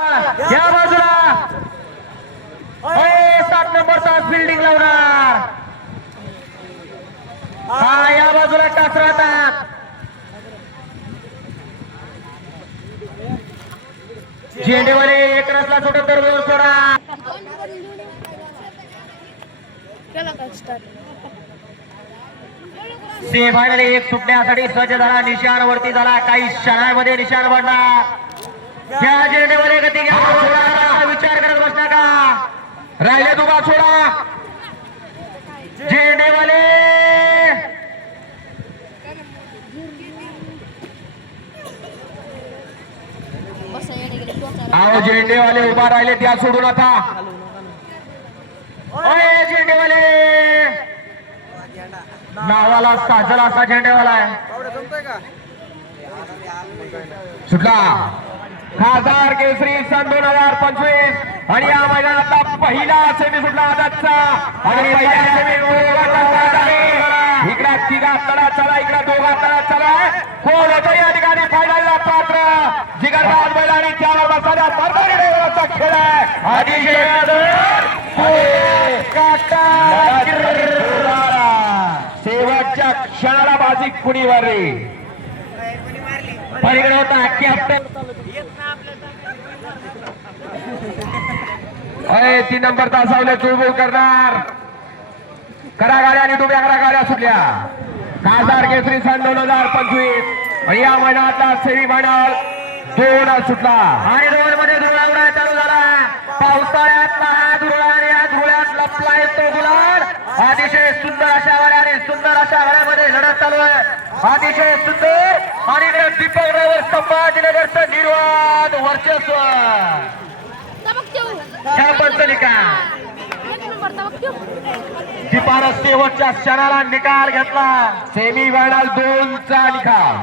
या बाजूला. सात नंबरचा फिल्डिंग लावणार. हा या बाजूला टच राहतात. झेंडेवाले एक रसला सोडत तर दोन सोडा. सेमी फायनल एक सुटण्यासाठी सज्ज झाला निशाण वरती झाला काही क्षणांमध्ये निशाण पडला त्या झेंडेवाले गती घ्या विचार करत बसला का? राहिले तुम्हा सोडा. झेंडेवाले बसा अहो झेंडेवाले उभा राहिले त्या सोडू नका अय झेंडेवाले नावाला साजला असा झेंडेवाला आहे. सुटला. खासदार केसरी सन दोन हजार पंचवीस. आणि या मैदानातला पहिला सेमी सुटला आजचा आणि पहिल्या सेमी इकडा तिघा तडा चला इकडा दोघा तडा चला. कोण होतो? या ठिकाणी फायनलला पात्र. जिगरबाज मैदानी त्यावर बसणाऱ्या बरबरी ड्रायव्हरचा खेळ आहे. शेवटच्या क्षणाला बाजी कुणी मारली पलीकडे होता कॅप्टन अय तीन नंबर तासावले चुळबुळ करणार. करा गाड्या आणि तुम्ही करा गाड्या सुटल्या. खासदार केसरी सन दोन हजार पंचवीस. या महिन्यातला सेमी फायनल दोन सुटला. आणि दोन मध्ये धुळावडा चालू झाला. पावसाळ्यातला हा धुळा आणि या धुळ्यात लपला तो गुलाल अतिशय सुंदर अशा गाड्या आणि सुंदर अशा गाड्यामध्ये लढत चालू आहे. अतिशय सुंदर आणि दीपक ड्रायव्हर संभाजीनगरचं निर्वाद वर्चस्व. तबक देऊ ह्या पंचलिका एक नंबर दीपानं शेवटच्या क्षणाला निकाल घेतला. सेमी फायनल दोन चा निकाल.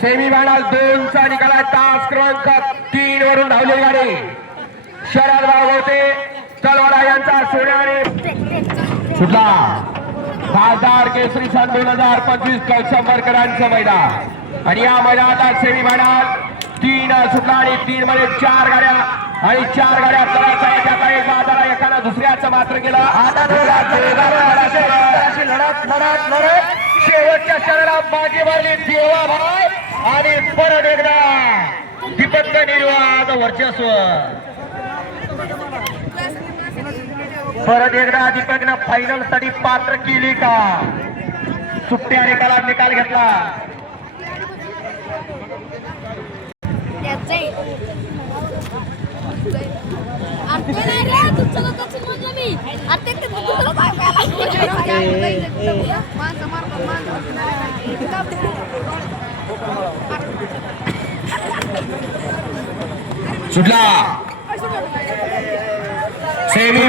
सेमी फायनल दोन चा निकाल आहे. तास क्रमांक तीन वरून धावलेली गाडी. शरद होते. चलवाडा यांचा सोन्याने. सुटला. खासदार केसरी सन दोन हजार पंचवीस कौशंबरकरांचं मैदान. आणि या मैदानात सेमी फायनल तीन सुटला आणि तीन मध्ये चार गाड्या आणि चार गाड्या तळाचा एकाचा एक बाजारा एकाला दुसऱ्याचं मात्र केलं लढत लढत लढत शेवटच्या शहरात मागे मारली देवाभाई आणि परत एकदा दीपक निर्वाद वर्चस्व. परत एकदा दीपकनं फायनलसाठी पात्र केली का? सुट्ट्या निकालात निकाल घेतला. सुटला. सेमी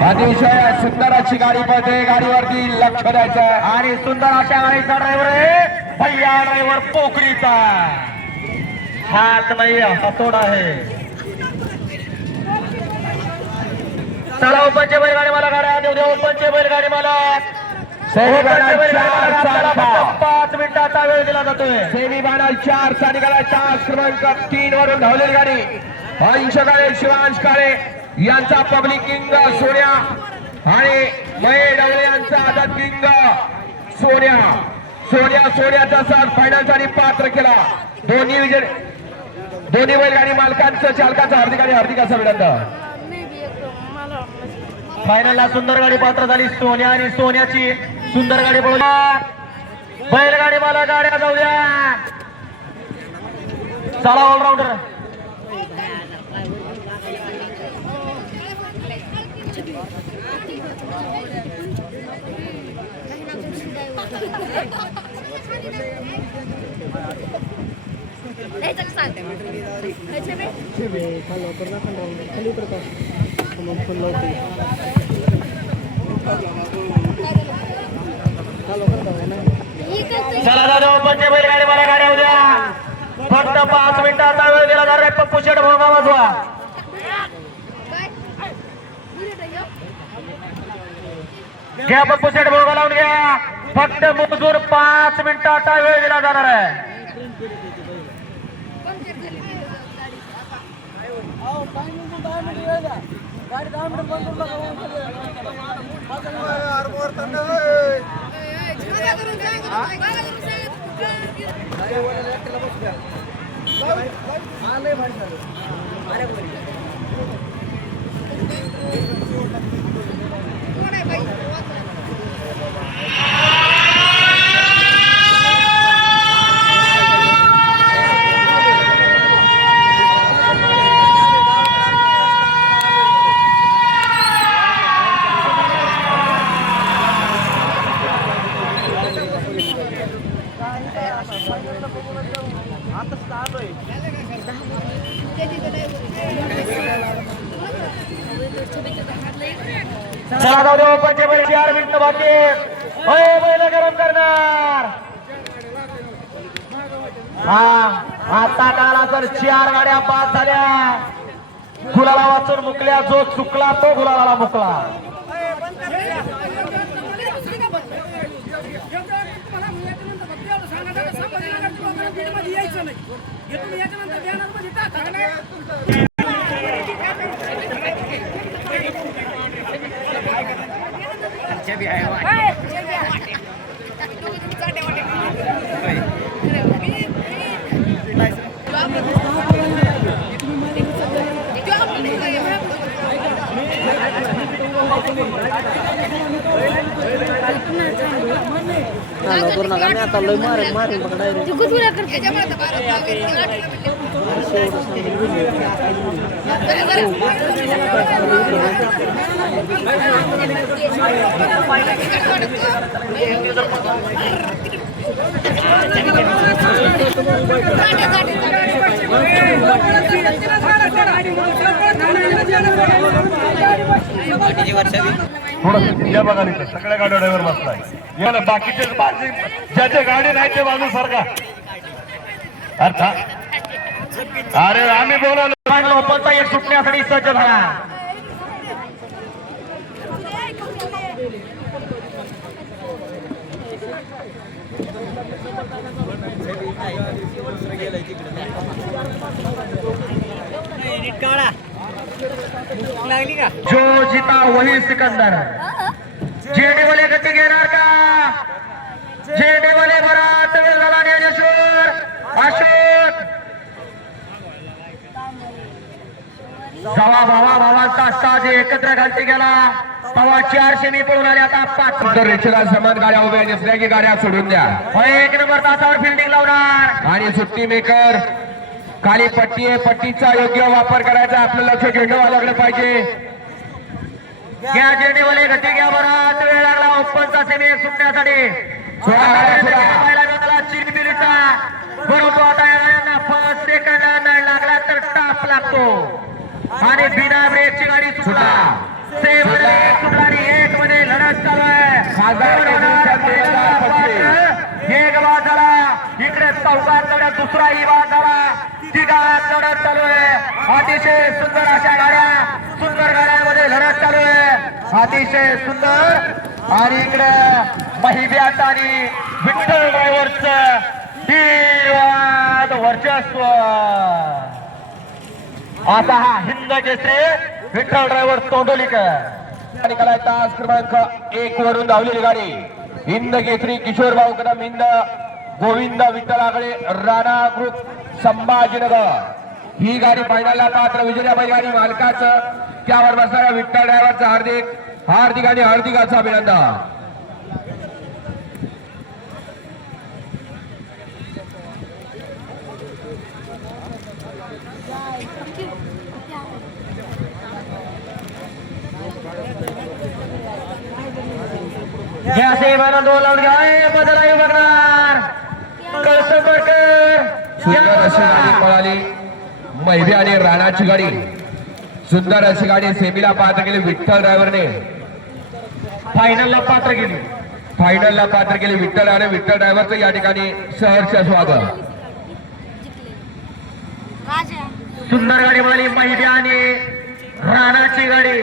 अतिशय सुंदर अशी गाडी पळते. गाडीवरती लक्ष द्यायचं आणि सुंदर अशा गाडीचा ड्रायव्हर आहे. भैया ड्रायव्हर पोखरीचा. हात नाही हातोड आहे. चला ओपनचे बैलगाडी मला गाड्या देऊ दे ओपनचे बैलगाडी मला पाच मिनिटाचा वेळ दिला जातोय. सेमी फायनल चार चा निघाला तास क्रमांक तीन वरून धावलेली गाडी. अंश काळे शिवांश काळे यांचा पब्लिक किंग सोन्या आणि मये डवळे यांचा आझाद किंग सोन्या. सोन्या सोन्याचा साथ फायनलसाठी पात्र केला. दोन्ही विजय दोन्ही बैलगाडी मालकांचं चालकाचं हार्दिक आणि हार्दिक असं अभिनंदन. फायनलला सुंदर गाडी पात्र झाली सोन्या आणि सोन्याची सुंदर गाडी पळवली बैलगाडी मला गाड्या जाऊया. चला ऑलराऊंडर चला दादा बैलगाडी मला गाड्या उद्या. फक्त पाच मिनिटाचा वेळ दिला जरा पप्पू शेट भोगा वाजवा. घ्या पप्पू शेट भोगा लावून घ्या. फक्त मोजून पाच मिनिटाचा वेळ दिला जाणार आहे चला जाऊ देऊ ओपनचे बैल चार मिनिट बाकी होय बैल गरम करणार. हा आता काला तर चार गाड्या बाद झाल्या. गुलाला वाचून मुकल्या जो चुकला तो गुलाला मुकला. प्रश्न नाही. हे तुम्ही याच्यानंतर. देणार म्हणजे का Yeah, yeah, yeah. करू नका मी आता लय मारेन मारेन बघा डायरेक्ट थोडं या बघा इथं सगळ्या गाड्या ड्रायव्हर बसलाय. या ना बाकीचे बाकी. ज्याचे गाडी नाही ते माणूस सारखा. अर्थात अरे आम्ही बोलावलो. ओपनचा एक सुटण्यासाठी सज्ज झाला लागली का जो जिता वही सिकंदर। जेडेवाले गती घेणार का? जेडेवाले बराच वेळ झाला ज्ञानेश्वर अशोक! जवा भावा भावांचा साज एकत्र घालती गेला. तवा चारशे मी पळून आले आता पाच. तर रेचेला समान गाड्या उभ्या नसल्या की गाड्या सोडून द्या. होय, एक नंबर तासावर फिल्डिंग लावणार. आणि सुट्टी मेकर खाली पट्टी आहे पट्टीचा योग्य वापर करायचा आपलं लक्ष लागलं पाहिजे. घ्या जेडेवाले गती घ्या बराच वेळ लागला ओपनचा सेमी सुटण्यासाठी. चिरबिरीचा परंतु आता यांना फर्स्ट सेकंड लागला तर टाप लागतो. आणि बिना ब्रेकची गाडी सुटला. सेवन सुटला. आणि एक मध्ये लढत चालू आहे. एक बाद झाला इकडे चौकात लढत दुसराही बाद झाला तिघात लढत चालू आहे. अतिशय सुंदर अशा गाड्या सुंदर गाड्यामध्ये लढत चालू आहे. अतिशय सुंदर. आणि इकडे महिब्यात आणि विठ्ठल ड्रायव्हरच वर्चस्व. आता हा हिंद केसरी विठ्ठल ड्रायव्हर तोंडोलीकर. निकालाय तास क्रमांक एक वरून धावलेली गाडी. हिंद केसरी किशोर भाऊ कदम हिंद गोविंद विठ्ठल आगळे राणा ग्रुप. संभाजीनगर. ही गाडी फायनलला पात्र विजयाबाई गाडी मालकाचं. त्यावर बसणाऱ्या विठ्ठल ड्रायव्हरचं हार्दिक हार्दिक आणि हार्दिकाचं अभिनंदन. घ्या सेवाना दोन लावून घ्या. बदल बदलाही बघणार. कळसंबरकर सुंदर अशी गाडी पळाली. मैबी आणि राणाची गाडी. सुंदर अशी गाडी सेमीला पात्र केली विठ्ठल ड्रायव्हरने फायनलला पात्र गेली फायनलला पात्र केली विठ्ठल आणि विठ्ठल ड्रायव्हरचं या ठिकाणी सहर्ष स्वागत. सुंदर गाडी म्हणाली महिबी आणि राणाची गाडी.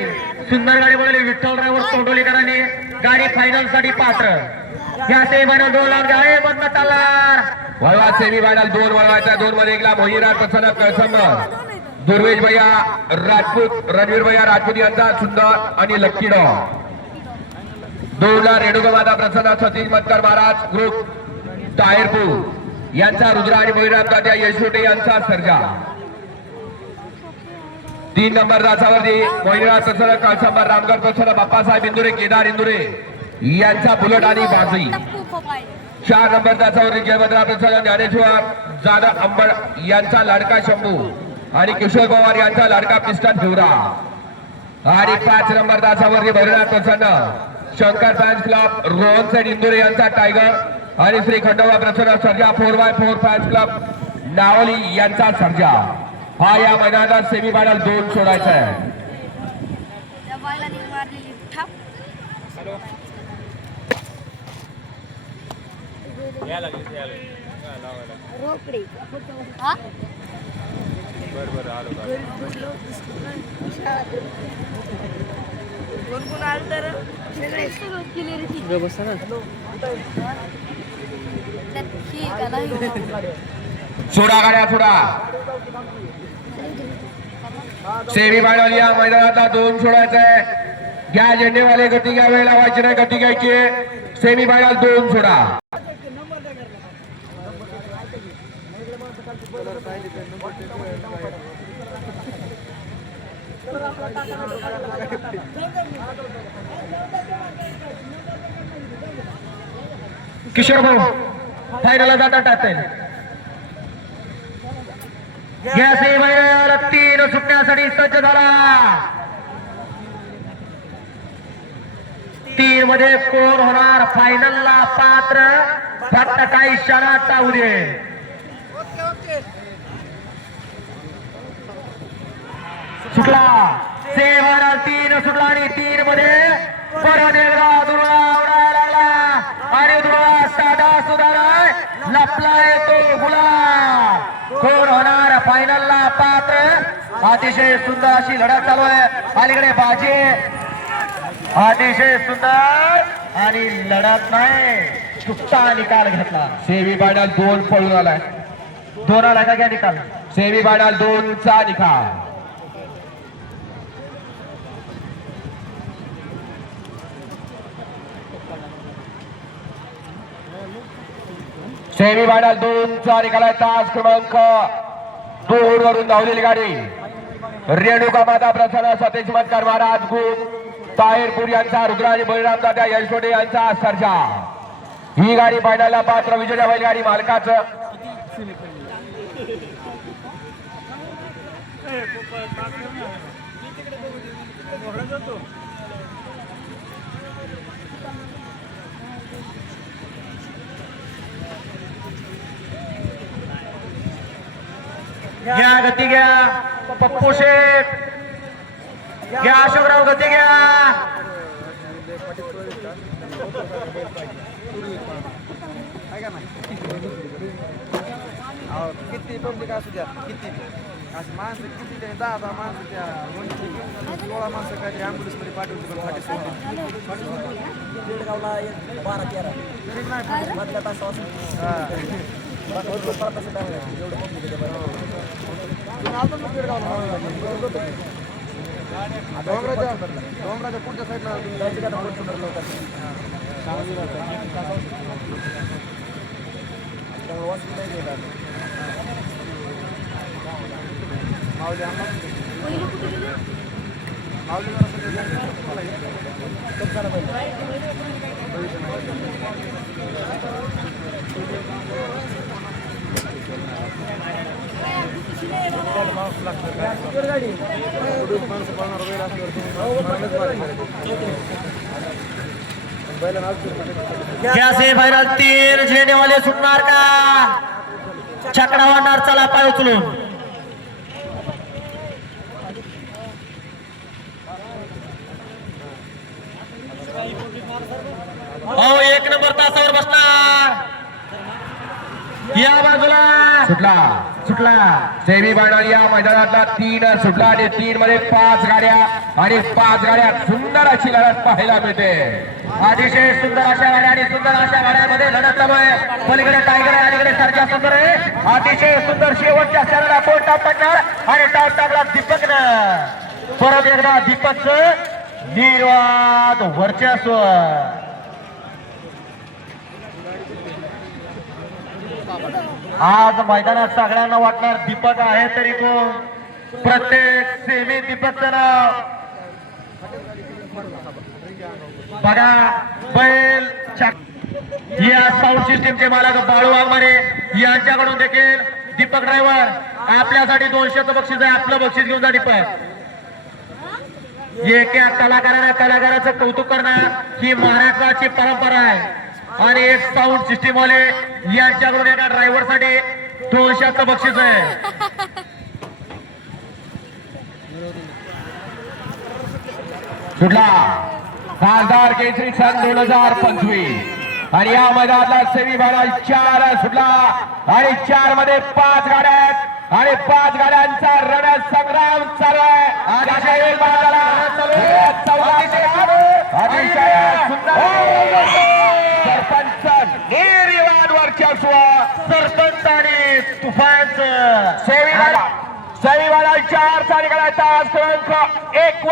सुंदर गाडी म्हणाली विठ्ठल ड्रायव्हर तोंडोलीकरांनी. गाडी फायनलसाठी पात्र. या सेमीफायनल दोन लाख आहे बंद तलार वळवा सेमी फायनल दोन वळवायचा दोन मध्ये एकला मोहिरा प्रसन्न कळसंग दुर्वेश भैया राजपूत रणवीर भैया राजपूत यांचा सुंदर आणि लक्की डॉ. दोनला रेणुका माता प्रसन्न सतीश मतकर महाराज ग्रुप टायरपूर यांचा रुद्र आणि मोहिराम तात्या यशोटे यांचा सर्जा तीन नंबर दासावरती मोहिरा प्रसन्न कळसंबर रामगड प्रसन्न बाप्पासाहेब इंदुरे केदार इंदुरे यांचा बुलट आणि बाजी. चार नंबर तासावरील जयभद्रा प्रसाद ज्ञानेश्वर जाधव अंबड यांचा लाडका शंभू आणि किशोर पवार यांचा लाडका पिस्टन फिवरा आणि पाच नंबर तासावरती भैरनाथ प्रसन्न शंकर फॅन्स क्लब रोहन सेठ इंदुरे यांचा टायगर आणि श्री खंडोबा प्रसन्न Sarja four by four fans club Navali यांचा सर्जा. हा या मैदानात सेमी फायनल दोन सोडायचा आहे. हा कोण कोण आलं तर. व्यवस्था ही ही. सोडा गाड्या सोडा. सेमी फायनल या मैदानातला दोन सोडायचा आहे घ्या झेंडेवाले गती घ्यावे लावायची नाही गती घ्यायची. सेमी फायनल दोन सोडा. किशोर भाऊ फायनलला जाता टाकतील या सेमीफायनल तीन सुटण्यासाठी सज्ज झाला. तीन मध्ये कोण होणार फायनलला पात्र. फक्त काही क्षणात टाऊ दे. सुटला. सेमीफायनल तीन सुटला आणि तीन मध्ये परत एकदा दुर्गा उडायला लागला. आणि दुर्गा साधा सुद्धा नाही लपला येतो गुलाब कोण होणार फायनलला पात्र? अतिशय सुंदर अशी लढत चालू आहे. अलीकडे बाजी. अतिशय सुंदर आणि लढत नाही. सुट्टा निकाल घेतला. सेवी फायनल दोन पळून आलाय. दोन आला का घ्या निकाल? सेवी बायडाल दोनचा निकाल. सेमी फायनल दोन चा आहे तास क्रमांक. दोन वरून धावलेली गाडी. रेणुका माता प्रसन्न सतीश मतकर महाराज गुप ताहेरपूर यांचा रुद्राजी बळीराम दादा यशोडे यांचा सर्जा. ही गाडी फायनलला पात्र विजय बैलगाडी मालकाचं. घ्या गती घ्या. पप्पू शेठ. घ्या अशोकराव गती घ्या. किती पब्लिक असू द्या किती? अशी माणसं किती ते दहा दहा माणसं त्या सोळा माणसं काहीतरी ॲम्ब्युलन्समध्ये पाठवते पण फाटी सोडते बेळगावला बारा तेरा. मधल्या तासापासून. डोंगराच्या डोंगराच्या पुढच्या साईडला माऊली माऊली खूप पाहिजे माणसं पळणार वेळ सुटणार का? छकडा वाढणार चला पाय उचलून हो एक नंबर तासावर बसणार या बाजूला सुटला सुटला सेमी फायनल या मैदानातला तीन सुटला आणि तीन मध्ये पाच गाड्या आणि पाच गाड्या सुंदर अशी लढत पाहायला मिळते. अतिशय सुंदर अशा गाड्या आणि सुंदर अशा गाड्यांमध्ये लढत आहे पलीकडे टायगर आहे अलीकडे सारख्या सुंदर आहे. अतिशय सुंदर शेवटच्या क्षणाला कोण टाप टाकणार? आणि टाप टाकला दीपक परत एकदा दीपक निर्वाद वर्चस्व. आज मैदानात सगळ्यांना वाटणार दीपक आहे तरी तो प्रत्येक सेमी दीपकचं नाव बघा बैल या साऊंड सिस्टीमचे मालक बाळू वाघमारे यांच्याकडून देखील दीपक ड्रायव्हर आपल्यासाठी दोनशेचं बक्षीस आहे आपलं बक्षीस घेऊन जा दीपक. एका कलाकाराने कलाकाराचं कौतुक करणं ही महाराष्ट्राची परंपरा आहे. आणि एक साऊंड सिस्टीम वाले यांच्याकडून एका ड्रायव्हरसाठी दोनशेचं बक्षीस आहे. सुटला खासदार केसरी सन दोन हजार पंचवीस. आणि या मैदानातला सेमी फायनल चार सुटला. आणि चारमध्ये पाच गाड्या आणि पाच गाड्यांचा रण संग्राम चालू आहे अतिशय बाजाला अतिशय सुंदर सरपंच निर्विवाद वर्चस्व सरपंच आणि तुफानचं सेमीवाला सेमीवाला चार साली गाड्या तास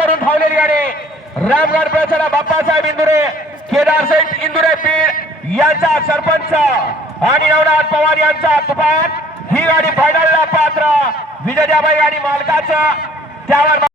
क्रमांक एक धावलेली गाडी. रामगड प्रचारा बाप्पासाहेब इंदुरे केदार सेठ इंदुरे पीर यांचा सरपंच आणि नवनाथ पवार यांचा तुफान. ही गाडी फायनलला पात्र. विजयाबाई आणि मालकाचं त्यावर